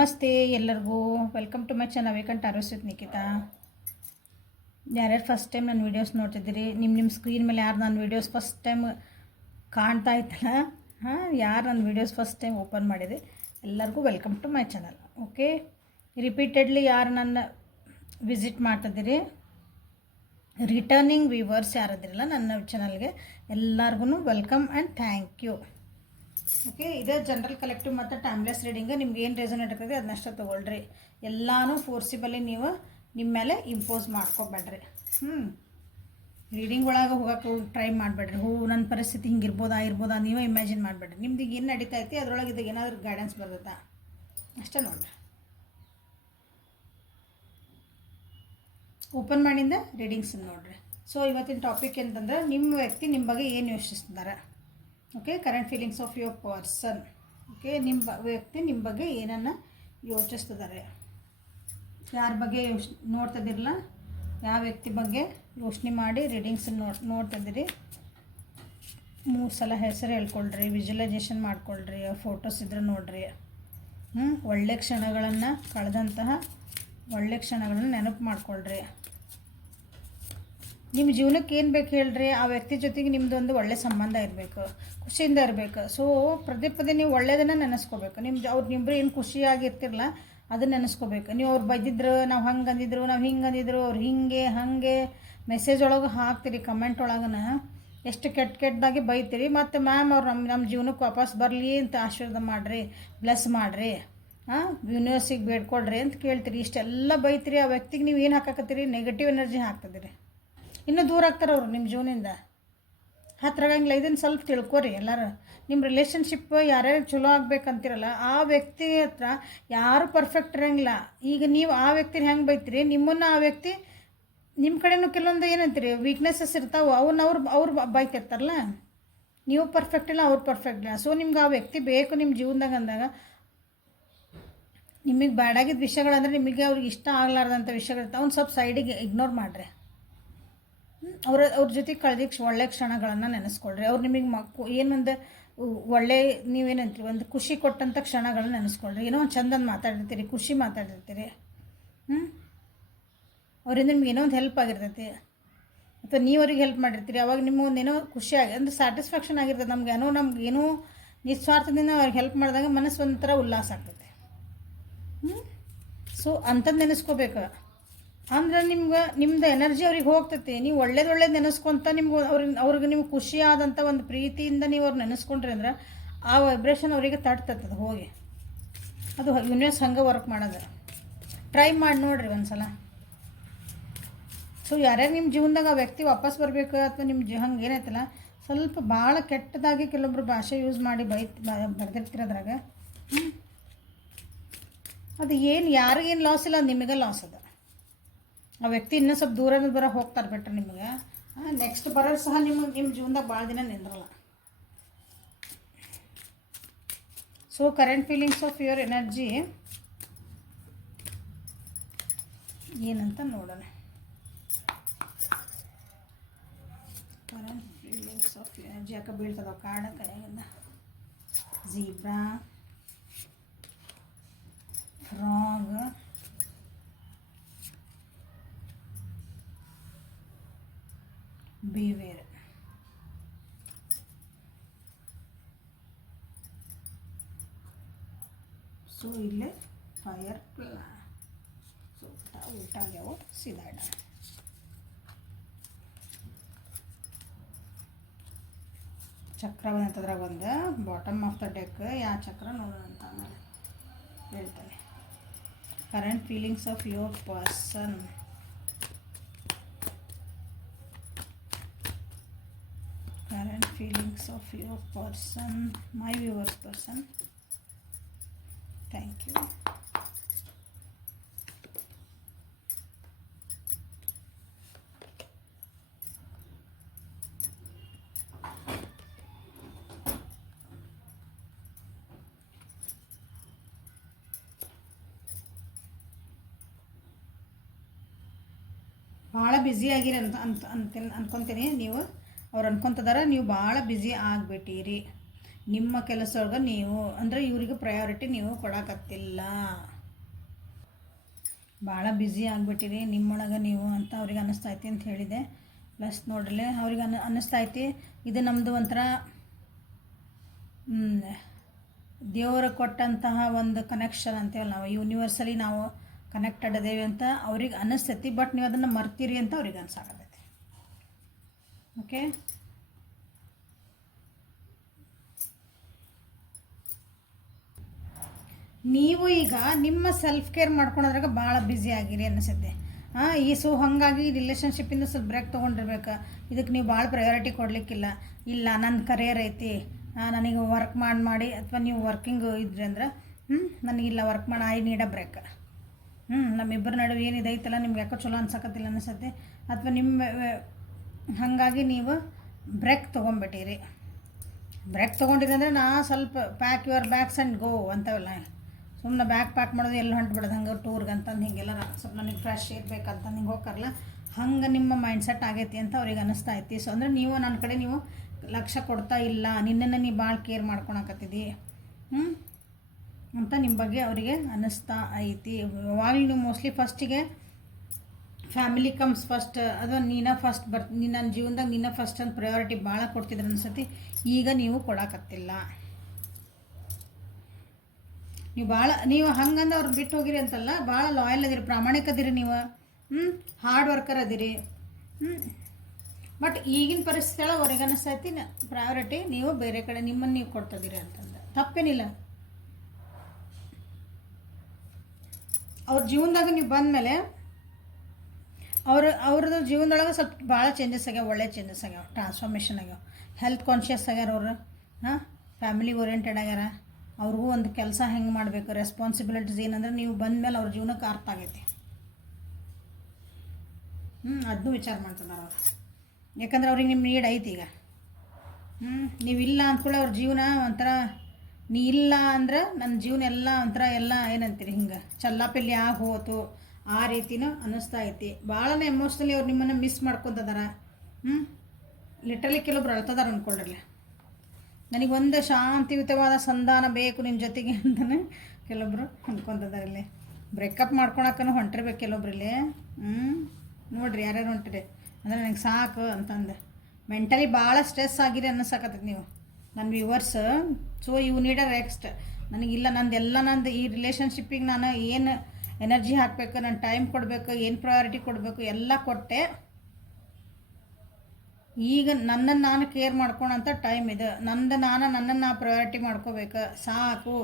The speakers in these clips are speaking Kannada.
ನಮಸ್ತೆ ಎಲ್ಲರಿಗೂ welcome to my channel vacant arrows with Nikhita. ಯಾರ್ಯಾರು ಫಸ್ಟ್ ಟೈಮ್ ನನ್ನ ವೀಡಿಯೋಸ್ ನೋಡ್ತಿದ್ದೀರಿ, ನಿಮ್ಮ ಸ್ಕ್ರೀನ್ ಮೇಲೆ ಯಾರು ನನ್ನ ವೀಡಿಯೋಸ್ ಫಸ್ಟ್ ಟೈಮ್ ಕಾಣ್ತಾ ಇತ್ತಲ್ಲ, ಯಾರು ನನ್ನ ವೀಡಿಯೋಸ್ ಫಸ್ಟ್ ಟೈಮ್ ಓಪನ್ ಮಾಡಿದೆ ಎಲ್ಲರಿಗೂ welcome to my channel. Okay, repeatedly ಯಾರು ನನ್ನ ವಿಸಿಟ್ ಮಾಡ್ತಿದ್ದೀರಿ, ರಿಟರ್ನಿಂಗ್ ವ್ಯೂವರ್ಸ್ ಯಾರದಿರಲ್ಲ ನನ್ನ ಚಾನಲ್ಗೆ ಎಲ್ಲರಿಗೂ welcome and thank you. Okay, ಇದೇ ಜನರಲ್ ಕಲೆಕ್ಟಿವ್ ಮತ್ತು ಟೈಮ್ಲೆಸ್ ರೀಡಿಂಗ್. ನಿಮ್ಗೆ ಏನು ರೆಸೊನೇಟ್ ಆಗ್ತದೆ ಅದನ್ನಷ್ಟೇ ತೊಗೊಳ್ರಿ. ಎಲ್ಲನೂ ಫೋರ್ಸಿಬಲಿ ನೀವು ನಿಮ್ಮ ಮೇಲೆ ಇಂಪೋಸ್ ಮಾಡ್ಕೊಬೇಡ್ರಿ. ರೀಡಿಂಗ್ ಒಳಗೆ ಹೋಗೋಕೆ ಟ್ರೈ ಮಾಡಬೇಡ್ರಿ. ನನ್ನ ಪರಿಸ್ಥಿತಿ ಹಿಂಗಿರ್ಬೋದಾ ನೀವೇ ಇಮ್ಯಾಜಿನ್ ಮಾಡಬೇಡ್ರಿ. ನಿಮ್ದು ಏನು ನಡೀತಾ ಐತಿ ಅದರೊಳಗೆ ಇದಾಗ ಏನಾದರೂ ಗೈಡೆನ್ಸ್ ಬರ್ತೈತಾ ಅಷ್ಟೇ ನೋಡಿರಿ. ಓಪನ್ ಮಾಡಿಂದ ರೀಡಿಂಗ್ಸ್ ನೋಡಿರಿ. ಸೊ ಇವತ್ತಿನ ಟಾಪಿಕ್ ಅಂತಂದ್ರೆ ನಿಮ್ಮ ವ್ಯಕ್ತಿ ನಿಮ್ಮ ಬಗ್ಗೆ ಏನು ಯೋಚಿಸ್ತಿದ್ದಾರೆ. Okay, current feelings of your person. Okay, ನಿಮ್ಮ ವ್ಯಕ್ತಿ ನಿಮ್ಮ ಬಗ್ಗೆ ಏನನ್ನು ಯೋಚಿಸ್ತಿದ್ದಾರೆ, ಯಾರ ಬಗ್ಗೆ ನೋಡ್ತಿದ್ದಿರಲ್ಲ, ಯಾವ ವ್ಯಕ್ತಿ ಬಗ್ಗೆ ಯೋಚನೆ ಮಾಡಿ ರೀಡಿಂಗ್ಸ್ ನೋಡ್ತಿದ್ದೀರಿ. 3 ಸಲ ಹೆಸರು ಹೇಳ್ಕೊಳ್ರಿ, ವಿಜುವಲೈಸೇಷನ್ ಮಾಡ್ಕೊಳ್ರಿ, ಫೋಟೋಸ್ ಇದ್ರೆ ನೋಡ್ರಿ. ಒಳ್ಳೆ ಕ್ಷಣಗಳನ್ನು ಕಳೆದಂತಹ ಒಳ್ಳೆ ಕ್ಷಣಗಳನ್ನು ನೆನಪು ಮಾಡ್ಕೊಳ್ರಿ. ನಿಮ್ಮ ಜೀವನಕ್ಕೆ ಏನು ಬೇಕು ಹೇಳ್ರಿ, ಆ ವ್ಯಕ್ತಿ ಜೊತೆಗೆ ನಿಮ್ಮದೊಂದು ಒಳ್ಳೆ ಸಂಬಂಧ ಇರಬೇಕು, ಖುಷಿಯಿಂದ ಇರಬೇಕು. ಸೊ ಪದೇ ನೀವು ಒಳ್ಳೆಯದನ್ನು ನೆನೆಸ್ಕೋಬೇಕು. ನಿಮ್ಮದು ಏನು ಖುಷಿಯಾಗಿರ್ತಿರಲ್ಲ ಅದನ್ನು ನೆನೆಸ್ಕೋಬೇಕು. ನೀವು ಅವ್ರು ಬೈದಿದ್ರು, ನಾವು ಹಂಗೆ ಅಂದಿದ್ರು, ನಾವು ಹಿಂಗೆ ಅಂದಿದ್ರು, ಅವ್ರು ಹಿಂಗೆ ಹಾಗೆ ಮೆಸೇಜ್ ಒಳಗೆ ಹಾಕ್ತೀರಿ, ಕಮೆಂಟ್ ಒಳಗನ ಎಷ್ಟು ಕೆಟ್ಟದಾಗಿ ಬೈತೀರಿ. ಮತ್ತು ಮ್ಯಾಮ್ ಅವ್ರು ನಮ್ಮ ಜೀವನಕ್ಕೆ ವಾಪಸ್ ಬರಲಿ ಅಂತ ಆಶೀರ್ವಾದ ಮಾಡಿರಿ, ಬ್ಲೆಸ್ ಮಾಡಿರಿ, ಯೂನಿವರ್ಸಿಗೆ ಬೇಡ್ಕೊಳ್ರಿ ಅಂತ ಕೇಳ್ತೀರಿ. ಇಷ್ಟೆಲ್ಲ ಬೈತೀರಿ. ಆ ವ್ಯಕ್ತಿಗೆ ನೀವು ಏನು ಹಾಕಕತ್ತೀರಿ, ನೆಗೆಟಿವ್ ಎನರ್ಜಿ ಹಾಕ್ತಿದ್ದೀರಿ. ಇನ್ನೂ ದೂರ ಆಗ್ತಾರೆ ಅವರು ನಿಮ್ಮ ಜೀವನದಿಂದ. ಹತ್ತಿರಗಂಗಿಲ್ಲ. ಇದನ್ನು ಸ್ವಲ್ಪ ತಿಳ್ಕೊರಿ ಎಲ್ಲರೂ. ನಿಮ್ಮ ರಿಲೇಷನ್ಶಿಪ್ ಯಾರ್ಯಾರು ಚಲೋ ಆಗ್ಬೇಕಂತಿರಲ್ಲ ಆ ವ್ಯಕ್ತಿ ಹತ್ರ ಯಾರು ಪರ್ಫೆಕ್ಟ್ ಇರೋಂಗಿಲ್ಲ. ಈಗ ನೀವು ಆ ವ್ಯಕ್ತಿನ ಹೆಂಗೆ ಬೈತೀರಿ, ನಿಮ್ಮನ್ನು ಆ ವ್ಯಕ್ತಿ ನಿಮ್ಮ ಕಡೆನೂ ಕೆಲವೊಂದು ಏನಂತೀರಿ ವೀಕ್ನೆಸ್ಸಸ್ ಇರ್ತಾವೆ, ಅವ್ರು ಬೈತಿರ್ತಾರಲ್ಲ. ನೀವು ಪರ್ಫೆಕ್ಟ್ ಇಲ್ಲ, ಅವ್ರು ಪರ್ಫೆಕ್ಟ್ ಇಲ್ಲ. ಸೊ ನಿಮ್ಗೆ ಆ ವ್ಯಕ್ತಿ ಬೇಕು ನಿಮ್ಮ ಜೀವನದಾಗ ಅಂದಾಗ ನಿಮಗೆ ಬ್ಯಾಡಾಗಿದ್ದ ವಿಷಯಗಳಂದರೆ ನಿಮಗೆ ಅವ್ರಿಗೆ ಇಷ್ಟ ಆಗಲಾರ್ದಂಥ ವಿಷಯಗಳಿರ್ತಾವೆ, ಅವ್ನು ಸ್ವಲ್ಪ ಸೈಡಿಗೆ ಇಗ್ನೋರ್ ಮಾಡಿರಿ. ಅವ್ರ ಜೊತೆ ಕಳೆದಿಕ್ಕೆ ಒಳ್ಳೆ ಕ್ಷಣಗಳನ್ನು ನೆನೆಸ್ಕೊಳ್ರಿ. ಅವ್ರು ನಿಮಗೆ ಏನೊಂದು ಒಳ್ಳೆ ನೀವೇನಂತೀರಿ ಒಂದು ಖುಷಿ ಕೊಟ್ಟಂಥ ಕ್ಷಣಗಳನ್ನ ನೆನೆಸ್ಕೊಳ್ರಿ. ಏನೋ ಒಂದು ಚಂದನ್ನು ಮಾತಾಡಿರ್ತೀರಿ, ಖುಷಿ ಮಾತಾಡಿರ್ತೀರಿ. ಅವರಿಂದ ನಿಮ್ಗೆ ಏನೋ ಒಂದು ಹೆಲ್ಪ್ ಆಗಿರ್ತೈತಿ, ಅಥವಾ ನೀವು ಅವ್ರಿಗೆ ಹೆಲ್ಪ್ ಮಾಡಿರ್ತೀರಿ. ಅವಾಗ ನಿಮಗೊಂದು ಏನೋ ಖುಷಿಯಾಗಿ ಅಂದರೆ ಸ್ಯಾಟಿಸ್ಫ್ಯಾಕ್ಷನ್ ಆಗಿರ್ತದೆ. ನಮಗೇನೋ ನಿಸ್ವಾರ್ಥದಿಂದ ಅವ್ರಿಗೆ ಹೆಲ್ಪ್ ಮಾಡಿದಾಗ ಮನಸ್ಸು ಒಂಥರ ಉಲ್ಲಾಸ ಆಗ್ತೈತೆ. ಸೊ ಅಂಥದ್ದು ನೆನೆಸ್ಕೋಬೇಕು. ಅಂದ್ರೆ ನಿಮ್ದು ಎನರ್ಜಿ ಅವ್ರಿಗೆ ಹೋಗ್ತೈತಿ. ನೀವು ಒಳ್ಳೇದು ನೆನೆಸ್ಕೊಂತ ಅವ್ರಿಗೆ ನಿಮ್ಗೆ ಖುಷಿಯಾದಂಥ ಒಂದು ಪ್ರೀತಿಯಿಂದ ನೀವು ಅವ್ರು ನೆನೆಸ್ಕೊಂಡ್ರಿ ಅಂದ್ರೆ ಆ ವೈಬ್ರೇಷನ್ ಅವರಿಗೆ ತಟ್ತದ ಹೋಗಿ. ಅದು ಯೂನಿವರ್ಸ್ ಹಂಗೆ ವರ್ಕ್ ಮಾಡೋದು. ಟ್ರೈ ಮಾಡಿ ನೋಡಿರಿ ಒಂದು ಸಲ. ಸೊ ಯಾರ್ಯಾರು ನಿಮ್ಮ ಜೀವನದಾಗ ಆ ವ್ಯಕ್ತಿ ವಾಪಸ್ ಬರಬೇಕು ಅಥವಾ ನಿಮ್ಮ ಹಂಗೆ ಏನೈತಲ್ಲ ಸ್ವಲ್ಪ ಭಾಳ ಕೆಟ್ಟದಾಗಿ ಕೆಲವೊಬ್ರು ಭಾಷೆ ಯೂಸ್ ಮಾಡಿ ಬರ್ದಿರ್ತಿರೋದ್ರಾಗ ಅದು ಯಾರಿಗೇನು ಲಾಸ್ ಇಲ್ಲ, ನಿಮಗೆ ಲಾಸ್ ಅದ. ಆ ವ್ಯಕ್ತಿ ಇನ್ನೂ ಸ್ವಲ್ಪ ದೂರ ಹೋಗ್ತಾರೆ ಬಿಟ್ರೆ ನಿಮಗೆ ನೆಕ್ಸ್ಟ್ ಬರೋದು ಸಹ ನಿಮ್ಮ ಜೀವನದಾಗ ಭಾಳ ದಿನ ನಿಂದ್ರಲ್ಲ. So current feelings of your energy ಏನಂತ ನೋಡೋಣ. ಕರೆಂಟ್ ಫೀಲಿಂಗ್ಸ್ ಆಫ್ ಎನರ್ಜಿ ಯಾಕೆ ಬೀಳ್ತದ ಕಾಡ ಕೈಯಾಗಿಂದ. Zebra, frog, beware. ಸೊ ಇಲ್ಲೇ ಫೈರ್ ಪ್ಲಾನ್. ಸೊ ಉಲ್ಟಾಗ್ಯಾವ ಸೀದಾ ಇಡ. ಚಕ್ರ ಬಂದಂತದ್ರಾಗ ಒಂದು ಬಾಟಮ್ ಆಫ್ ದ ಡೆಕ್ ಯಾವ ಚಕ್ರ ನೋಡೋಣ ಅಂತ ಆಮೇಲೆ ಹೇಳ್ತಾನೆ. Current feelings of your person. Current feelings of your person, my viewer's person. Thank you. ಭಾಳ ಬ್ಯುಸಿ ಆಗಿರಿ ಅಂತ ಅನ್ಕೊತೀನಿ ನೀವು. ಅವ್ರು ಅನ್ಕೊತಿದಾರೆ ನೀವು ಭಾಳ ಬ್ಯುಸಿ ಆಗಿಬಿಟ್ಟಿರಿ ನಿಮ್ಮ ಕೆಲಸದೊಳಗೆ. ನೀವು ಅಂದರೆ ಇವ್ರಿಗೆ ಪ್ರಯಾರಿಟಿ ನೀವು ಕೊಡೋಕತ್ತಿಲ್ಲ. ಭಾಳ ಬ್ಯುಸಿ ಆಗಿಬಿಟ್ಟಿರಿ ನಿಮ್ಮೊಳಗೆ ನೀವು ಅಂತ ಅವ್ರಿಗೆ ಅನ್ನಿಸ್ತೈತಿ ಅಂತ ಹೇಳಿದೆ. ಪ್ಲಸ್ ನೋಡ್ರಿ ಅವ್ರಿಗೆ ಅನ್ನಿಸ್ತೈತಿ ಇದು ನಮ್ಮದು ಒಂಥರ ದೇವರು ಕೊಟ್ಟಂತಹ ಒಂದು ಕನೆಕ್ಷನ್ ಅಂತೇಳಿ ನಾವು ಯೂನಿವರ್ಸಲಿ ನಾವು ಕನೆಕ್ಟೆಡ್ ಅದೇವಿ ಅಂತ ಅವ್ರಿಗೆ ಅನ್ನಿಸ್ತೈತಿ. ಬಟ್ ನೀವು ಅದನ್ನು ಮರ್ತೀರಿ ಅಂತ ಅವ್ರಿಗೆ ಅನ್ಸಾಕತ್ತೈತಿ. ಓಕೆ, ನೀವು ಈಗ ನಿಮ್ಮ ಸೆಲ್ಫ್ ಕೇರ್ ಮಾಡ್ಕೊಳೋದ್ರಾಗ ಭಾಳ ಬ್ಯುಸಿ ಆಗಿರಿ ಅನಿಸುತ್ತೆ. ಹಾಗಾಗಿ ರಿಲೇಷನ್ಶಿಪ್ಪಿಂದ ಸ್ವಲ್ಪ ಬ್ರೇಕ್ ತೊಗೊಂಡಿರ್ಬೇಕು. ಇದಕ್ಕೆ ನೀವು ಭಾಳ ಪ್ರಯಾರಿಟಿ ಕೊಡಲಿಕ್ಕಿಲ್ಲ. ಇಲ್ಲ ನನ್ನ ಕರಿಯರ್ ಐತಿ, ನನಗೆ ವರ್ಕ್ ಮಾಡಿ ಅಥವಾ ನೀವು ವರ್ಕಿಂಗ್ ಇದ್ರಿ ಅಂದ್ರೆ ನನಗಿಲ್ಲ ವರ್ಕ್ ಮಾಡಿ ಐ ನೀಡ್ ಅ ಬ್ರೇಕ್. ನಮ್ಮಿಬ್ಬರ ನಡುವೆ ಏನಿದೆ ಐತಲ್ಲ ನಿಮ್ಗೆ ಯಾಕೋ ಚಲೋ ಅನ್ಸಕತ್ತಿಲ್ಲ ಅನಿಸುತ್ತೆ. ಅಥವಾ ಹಾಗಾಗಿ ನೀವು ಬ್ರೇಕ್ ತೊಗೊಂಬಿಟ್ಟಿರಿ. ಬ್ರೇಕ್ ತೊಗೊಂಡಿರಿ ಅಂದರೆ ನಾ ಸ್ವಲ್ಪ pack your bags and go ಅಂತವಲ್ಲ, ಸುಮ್ಮನೆ ಬ್ಯಾಗ್ ಪ್ಯಾಕ್ ಮಾಡೋದು ಎಲ್ಲ ಹೊಂಟ್ಬಿಡೋದು ಹಂಗೆ ಟೂರ್ಗೆ ಅಂತಂದು ಹಿಂಗೆಲ್ಲ ಸ್ವಲ್ಪ ನನಗೆ ಫ್ರೆಶ್ ಇರಬೇಕಂತ ಹಿಂಗೆ ಹೋಗ್ತಾರಲ್ಲ, ಹಂಗೆ ನಿಮ್ಮ ಮೈಂಡ್ಸೆಟ್ ಆಗೈತಿ ಅಂತ ಅವ್ರಿಗೆ ಅನ್ನಿಸ್ತಾ ಐತಿ. ಸೊ ಅಂದರೆ ನೀವು ನನ್ನ ಕಡೆ ನೀವು ಲಕ್ಷ್ಯ ಕೊಡ್ತಾ ಇಲ್ಲ, ನಿನ್ನನ್ನು ನೀವು ಭಾಳ ಕೇರ್ ಮಾಡ್ಕೊಳಕತ್ತಿದ್ದಿ ಅಂತ ನಿಮ್ಮ ಬಗ್ಗೆ ಅವರಿಗೆ ಅನ್ನಿಸ್ತಾ ಐತಿ. ಯಾವಾಗಲೂ ನೀವು ಮೋಸ್ಟ್ಲಿ ಫಸ್ಟಿಗೆ ಫ್ಯಾಮಿಲಿ ಕಮ್ಸ್ ಫಸ್ಟ್, ಅದು ನೀನು ಫಸ್ಟ್ ನನ್ನ ಜೀವನದಾಗ ನೀನು ಫಸ್ಟ್ ಅಂತ ಪ್ರಯಾರಿಟಿ ಭಾಳ ಕೊಡ್ತಿದ್ರು ಅನ್ಸತಿ. ಈಗ ನೀವು ಕೊಡಕತ್ತಿಲ್ಲ. ನೀವು ಹಂಗಂದು ಅವ್ರು ಬಿಟ್ಟು ಹೋಗಿರಿ ಅಂತಲ್ಲ, ಭಾಳ ಲಾಯಲ್ ಅದಿರಿ, ಪ್ರಾಮಾಣಿಕ ಅದಿರಿ ನೀವು, ಹಾರ್ಡ್ ವರ್ಕರ್ ಅದಿರಿ. ಬಟ್ ಈಗಿನ ಪರಿಸ್ಥಿತಿ ಅವ್ರಿಗೆ ಅನ್ನಿಸ್ತೈತಿ ಪ್ರಯಾರಿಟಿ ನೀವು ಬೇರೆ ಕಡೆ ನಿಮ್ಮನ್ನು ನೀವು ಕೊಡ್ತಿದ್ದೀರಿ ಅಂತಂದು ತಪ್ಪೇನಿಲ್ಲ. ಅವ್ರ ಜೀವನದಾಗ ನೀವು ಬಂದಮೇಲೆ ಅವ್ರದ್ದು ಜೀವನದೊಳಗೆ ಸ್ವಲ್ಪ ಭಾಳ ಚೇಂಜಸ್ ಆಗ್ಯಾವ, ಒಳ್ಳೆ ಚೇಂಜಸ್ ಆಗ್ಯಾವ, ಟ್ರಾನ್ಸ್ಫಾರ್ಮೇಷನ್ ಆಗ್ಯಾವ. ಹೆಲ್ತ್ ಕಾನ್ಷಿಯಸ್ ಆಗ್ಯಾರ ಅವರು, ಫ್ಯಾಮಿಲಿ ಓರಿಯೆಂಟೆಡ್ ಆಗ್ಯಾರ. ಅವ್ರಿಗೂ ಒಂದು ಕೆಲಸ ಹೆಂಗೆ ಮಾಡಬೇಕು, ರೆಸ್ಪಾನ್ಸಿಬಿಲಿಟೀಸ್ ಏನಂದ್ರೆ ನೀವು ಬಂದಮೇಲೆ ಅವ್ರ ಜೀವನಕ್ಕೆ ಅರ್ಥ ಆಗೈತಿ. ಅದನ್ನೂ ವಿಚಾರ ಮಾಡ್ತಿದ್ದಾರೆ ಅವ್ರು. ಯಾಕಂದ್ರೆ ಅವ್ರಿಗೆ ನಿಮ್ಮ ನೀಡ್ ಐತಿ ಈಗ. ನೀವಿಲ್ಲ ಅಂದ್ಕೊಳ್ಳಿ ಅವ್ರ ಜೀವನ ಒಂಥರ, ನೀ ಇಲ್ಲ ಅಂದ್ರೆ ನನ್ನ ಜೀವನ ಎಲ್ಲ ಒಂಥರ ಎಲ್ಲ ಏನಂತೀರಿ ಹಿಂಗೆ ಚಲ್ಲಾಪಿಲ್ಲಿ ಆಗಿ ಹೋತು, ಆ ರೀತಿನೂ ಅನ್ನಿಸ್ತಾ ಐತಿ. ಭಾಳನೇ ಎಮೋಷ್ನಲಿ ಅವ್ರು ನಿಮ್ಮನ್ನು ಮಿಸ್ ಮಾಡ್ಕೊತದಾರ. ಲಿಟ್ರಲಿ ಕೆಲವೊಬ್ರು ಅಳ್ತದಾರ ಅಂದ್ಕೊಳ್ರಲ್ಲ, ನನಗೊಂದು ಶಾಂತಿಯುತವಾದ ಸಂಧಾನ ಬೇಕು ನಿಮ್ಮ ಜೊತೆಗೆ ಅಂತಲೇ ಕೆಲವೊಬ್ರು ಅಂದ್ಕೊತಿದ್ದಾರೆ. ಇಲ್ಲಿ ಬ್ರೇಕಪ್ ಮಾಡ್ಕೊಳಕ್ಕೂ ಹೊಂಟಿರ್ಬೇಕು ಕೆಲವೊಬ್ರಲ್ಲಿ. ನೋಡಿರಿ ಯಾರ್ಯಾರು ಹೊಂಟಿರಿ ಅಂದರೆ ನನಗೆ ಸಾಕು ಅಂತಂದು ಮೆಂಟಲಿ ಭಾಳ ಸ್ಟ್ರೆಸ್ ಆಗಿರಿ ಅನ್ನಿಸಕತ್ತೈತಿ ನೀವು ನನ್ನ viewers. So you need a rest. ನನಗಿಲ್ಲ ನಂದು ಈ ರಿಲೇಷನ್ಶಿಪ್ಪಿಗೆ ನಾನು ಏನು ಎನರ್ಜಿ ಹಾಕಬೇಕು, ನಾನು ಟೈಮ್ ಕೊಡಬೇಕು, ಏನು ಪ್ರಯಾರಿಟಿ ಕೊಡಬೇಕು ಎಲ್ಲ ಕೊಟ್ಟೆ. ಈಗ ನನ್ನನ್ನು ನಾನು ಕೇರ್ ಮಾಡ್ಕೊಳಂಥ ಟೈಮ್ ಇದೆ. ನನ್ನನ್ನು ನಾ ಪ್ರಯಾರಿಟಿ ಮಾಡ್ಕೋಬೇಕು. ಸಾಕು,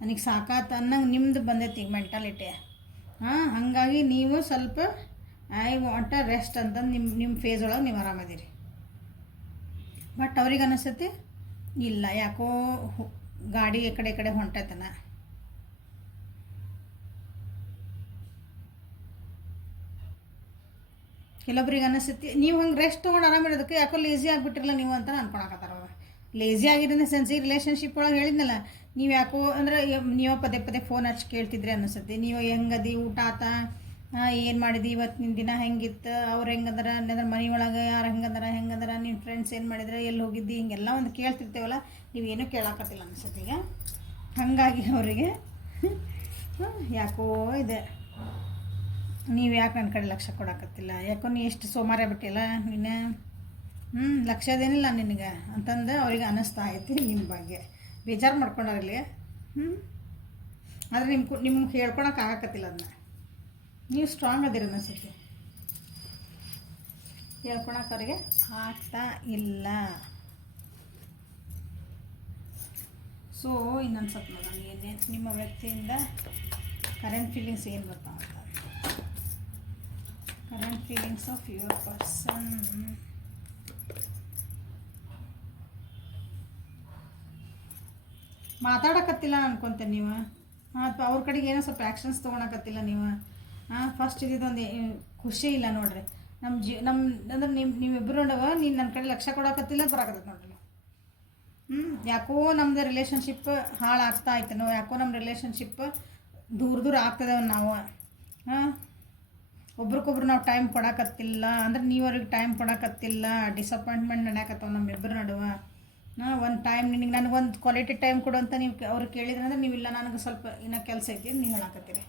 ನನಗೆ ಸಾಕಾತ ಅನ್ನಂಗೆ ನಿಮ್ಮದು ಬಂದೈತಿ ಈಗ ಮೆಂಟಾಲಿಟಿ. ಹಾಗಾಗಿ ನೀವು ಸ್ವಲ್ಪ ಐ ವಾಂಟ್ ಅ ರೆಸ್ಟ್ ಅಂತಂದು ನಿಮ್ಮ ಫೇಸ್ ಒಳಗೆ ನೀವು ಆರಾಮದಿರಿ. ಬಟ್ ಅವ್ರಿಗೆ ಅನ್ನಿಸ್ತೈತಿ ಇಲ್ಲ ಯಾಕೋ ಗಾಡಿ ಈ ಕಡೆ ಹೊಂಟೈತನ. ಕೆಲವೊಬ್ರಿಗೆ ಅನ್ನಿಸ್ತೈತಿ ನೀವು ಹಂಗೆ ರೆಸ್ಟ್ ತೊಗೊಂಡು ಆರಾಮಿರೋದಕ್ಕೆ ಯಾಕೋ ಲೇಜಿ ಆಗಿಬಿಟ್ಟಿರಲ್ಲ ನೀವು ಅಂತ ಅನ್ಕೊಳಕತ್ತಾರ ಅವ್ರು. ಲೇಜಿ ಆಗಿರೋದೇ ಸೆನ್ಸ್ ಈ ರಿಲೇಷನ್ಶಿಪ್ ಒಳಗೆ ಹೇಳಿದ್ನಲ್ಲ, ನೀವು ಯಾಕೋ ಅಂದ್ರೆ ನೀವು ಪದೇ ಫೋನ್ ಹಚ್ಚಿ ಕೇಳ್ತಿದ್ರಿ ಅನ್ನಿಸ್ತೈತಿ. ನೀವು ಹೆಂಗದಿ, ಊಟ ಆತ, ಏನು ಮಾಡಿದಿ, ಇವತ್ತಿನ ದಿನ ಹೆಂಗಿತ್ತು, ಅವ್ರು ಹೆಂಗದಾರ, ಅಂದ್ರೆ ಮನೆ ಒಳಗೆ ಯಾರು ಹೆಂಗದಾರ, ನಿಮ್ಮ ಫ್ರೆಂಡ್ಸ್ ಏನು ಮಾಡಿದ್ರೆ, ಎಲ್ಲಿ ಹೋಗಿದ್ದಿ, ಹಿಂಗೆಲ್ಲ ಒಂದು ಕೇಳ್ತಿರ್ತೇವಲ್ಲ, ನೀವೇನೂ ಕೇಳಾಕತ್ತಿಲ್ಲ ಅನ್ಸುತ್ತೆ ಈಗ. ಹಾಗಾಗಿ ಅವರಿಗೆ ಯಾಕೋ ಇದೆ, ನೀವು ಯಾಕೆ ನನ್ನ ಕಡೆ ಲಕ್ಷ್ಯ ಕೊಡಾಕತ್ತಿಲ್ಲ, ಯಾಕೋ ನೀ ಎಷ್ಟು ಸೋಮಾರ ಬಿಟ್ಟಿಲ್ಲ ನೀನು, ಲಕ್ಷ್ಯದೇನಿಲ್ಲ ನಿನಗೆ ಅಂತಂದು ಅವ್ರಿಗೆ ಅನ್ನಿಸ್ತಾ ಐತಿ ನಿಮ್ಮ ಬಗ್ಗೆ. ಬೇಜಾರು ಮಾಡ್ಕೊಂಡಾರಲ್ಲಿ. ಆದರೆ ನಿಮ್ಗೆ ಹೇಳ್ಕೊಳಕ್ಕೆ ಆಗಾಕತ್ತಿಲ್ಲ ಅದನ್ನ. ನೀವು ಸ್ಟ್ರಾಂಗ್ ಅದಿರ ಅನಿಸುತ್ತೆ, ಹೇಳ್ಕೊಳಕ್ಕೆ ಅವ್ರಿಗೆ ಆಗ್ತಾ ಇಲ್ಲ. ಸೊ ಇನ್ನೊಂದು ಸ್ವಲ್ಪ ನೋಡೋಣ ಏನೇನು ನಿಮ್ಮ ವ್ಯಕ್ತಿಯಿಂದ ಕರೆಂಟ್ ಫೀಲಿಂಗ್ಸ್ ಏನು ಬರ್ತಾವ ಅಂತ. Current feelings of your person. ಮಾತಾಡಕತ್ತಿಲ್ಲ ಅನ್ಕೊಂತೇನೆ ನೀವು, ಅಥವಾ ಅವ್ರ ಕಡೆಗೆ ಏನೋ ಸ್ವಲ್ಪ ಆ್ಯಕ್ಷನ್ಸ್ ತೊಗೊಳಕತ್ತಿಲ್ಲ ನೀವು. ಫಸ್ಟ್ ಇದೊಂದು ಖುಷಿ ಇಲ್ಲ ನೋಡ್ರಿ ಅಂದ್ರೆ ನೀವಿಬ್ಬರು ನೋಡವ ನೀನು ನನ್ನ ಕಡೆ ಲಕ್ಷ್ಯ ಕೊಡಕತ್ತಿಲ್ಲ ಬರಾಕತ್ತೈತೆ ನೋಡ್ರಿ. ಯಾಕೋ ನಮ್ಮದು ರಿಲೇಷನ್ಶಿಪ್ ಹಾಳಾಗ್ತಾ ಐತನೋ, ಯಾಕೋ ನಮ್ಮ ರಿಲೇಷನ್ಶಿಪ್ ದೂರ ಆಗ್ತದೇವ ನಾವು. ಒಬ್ರಿಗೊಬ್ರು ನಾವು ಟೈಮ್ ಕೊಡಕತ್ತಿಲ್ಲ ಅಂದ್ರೆ ನೀವು ಅವ್ರಿಗೆ ಟೈಮ್ ಕೊಡಕತ್ತಿಲ್ಲ. ಡಿಸಪಾಯಿಂಟ್ಮೆಂಟ್ ನಡೆಯಕತ್ತವ ನಮ್ಮಿಬ್ಬರು ನಡುವೆ. ಒಂದು ಟೈಮ್ ನನಗೊಂದು ಕ್ವಾಲಿಟಿ ಟೈಮ್ ಕೊಡು ಅಂತ ನೀವು ಅವ್ರಿಗೆ ಕೇಳಿದ್ರೆ ಅಂದ್ರೆ ನೀವಿಲ್ಲ ನನಗೆ ಸ್ವಲ್ಪ ಇನ್ನೂ ಕೆಲಸ ಐತಿ ನೀವು ಹೇಳಕತ್ತೀರಿ.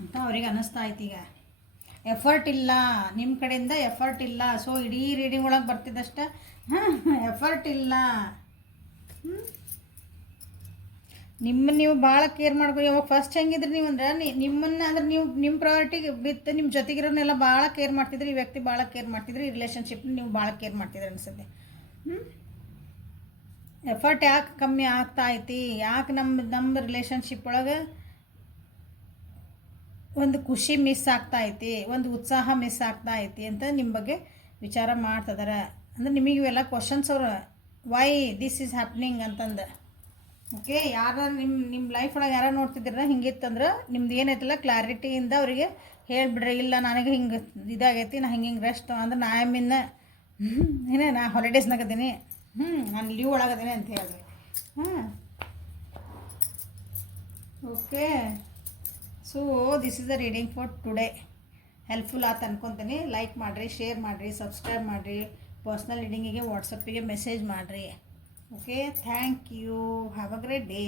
ಅಂತ ಅವ್ರಿಗೆ ಅನ್ನಿಸ್ತಾ ಐತಿ. ಈಗ ಎಫರ್ಟ್ ಇಲ್ಲ ನಿಮ್ಮ ಕಡೆಯಿಂದ, ಎಫರ್ಟ್ ಇಲ್ಲ. ಸೊ ಇಡೀ ರೀಡಿಂಗ್ ಒಳಗೆ ಬರ್ತಿದ್ದಷ್ಟ ಎಫರ್ಟ್ ಇಲ್ಲ. ನಿಮ್ಮನ್ನು ನೀವು ಭಾಳ ಕೇರ್ ಮಾಡ್ಕೊ. ಯಾವಾಗ ಫಸ್ಟ್ ಹೆಂಗಿದ್ರಿ ನೀವು ಅಂದ್ರೆ ನಿಮ್ಮನ್ನು ಅಂದ್ರೆ ನೀವು ನಿಮ್ಮ ಪ್ರಯಾರಿಟಿಗೆ ಬಿತ್ತು ನಿಮ್ಮ ಜೊತೆಗಿರೋನೆಲ್ಲ ಭಾಳ ಕೇರ್ ಮಾಡ್ತಿದ್ರಿ. ಈ ವ್ಯಕ್ತಿ ಭಾಳ ಕೇರ್ ಮಾಡ್ತಿದ್ರಿ, ಈ ರಿಲೇಷನ್ಶಿಪ್ನ ನೀವು ಭಾಳ ಕೇರ್ ಮಾಡ್ತಿದ್ರಿ ಅನ್ಸುತ್ತೆ. ಎಫರ್ಟ್ ಯಾಕೆ ಕಮ್ಮಿ ಆಗ್ತಾ ಐತಿ, ಯಾಕೆ ನಮ್ಮ ರಿಲೇಷನ್ಶಿಪ್ ಒಳಗೆ ಒಂದು ಖುಷಿ ಮಿಸ್ ಆಗ್ತಾ ಐತಿ, ಒಂದು ಉತ್ಸಾಹ ಮಿಸ್ ಆಗ್ತಾ ಐತಿ ಅಂತ ನಿಮ್ಮ ಬಗ್ಗೆ ವಿಚಾರ ಮಾಡ್ತಿದಾರೆ. ಅಂದ್ರೆ ನಿಮಗೆ ಇವೆಲ್ಲ ಕ್ವಶನ್ಸ್ ಅವ್ರು ವೈ ದಿಸ್ ಈಸ್ ಹ್ಯಾಪ್ನಿಂಗ್ ಅಂತಂದು. ಓಕೆ, ಯಾರು ನಿಮ್ಮ ಲೈಫ್ ಒಳಗೆ ಯಾರು ನೋಡ್ತಿದ್ದೀರ ಹಿಂಗಿತ್ತಂದ್ರೆ ನಿಮ್ದು ಏನೈತಲ್ಲ ಕ್ಲಾರಿಟಿಯಿಂದ ಅವರಿಗೆ ಹೇಳಿಬಿಡ್ರಿ. ಇಲ್ಲ ನನಗೆ ಹಿಂಗೆ ಇದಾಗೈತಿ, ನಾ ಹಿಂಗೆ ರೆಸ್ಟ್ ಅಂದ್ರೆ ನಾ ಆಮೇಲೆ ಏನೇ ನಾ ಹಾಲಿಡೇಸ್ನಾಗದೀನಿ, ನಾನು ಲೀವ್ ಒಳಗದೀನಿ ಅಂತ ಹೇಳ್ರಿ. Okay, so this is the reading for today. Helpful ಆಯ್ತು ಅನ್ಕೊತೀನಿ. ಲೈಕ್ ಮಾಡಿರಿ, ಶೇರ್ ಮಾಡಿರಿ, ಸಬ್ಸ್ಕ್ರೈಬ್ ಮಾಡಿರಿ. ಪರ್ಸ್ನಲ್ ರೀಡಿಂಗಿಗೆ ವಾಟ್ಸಪ್ಪಿಗೆ ಮೆಸೇಜ್ ಮಾಡಿರಿ. Okay, thank you. Have a great day.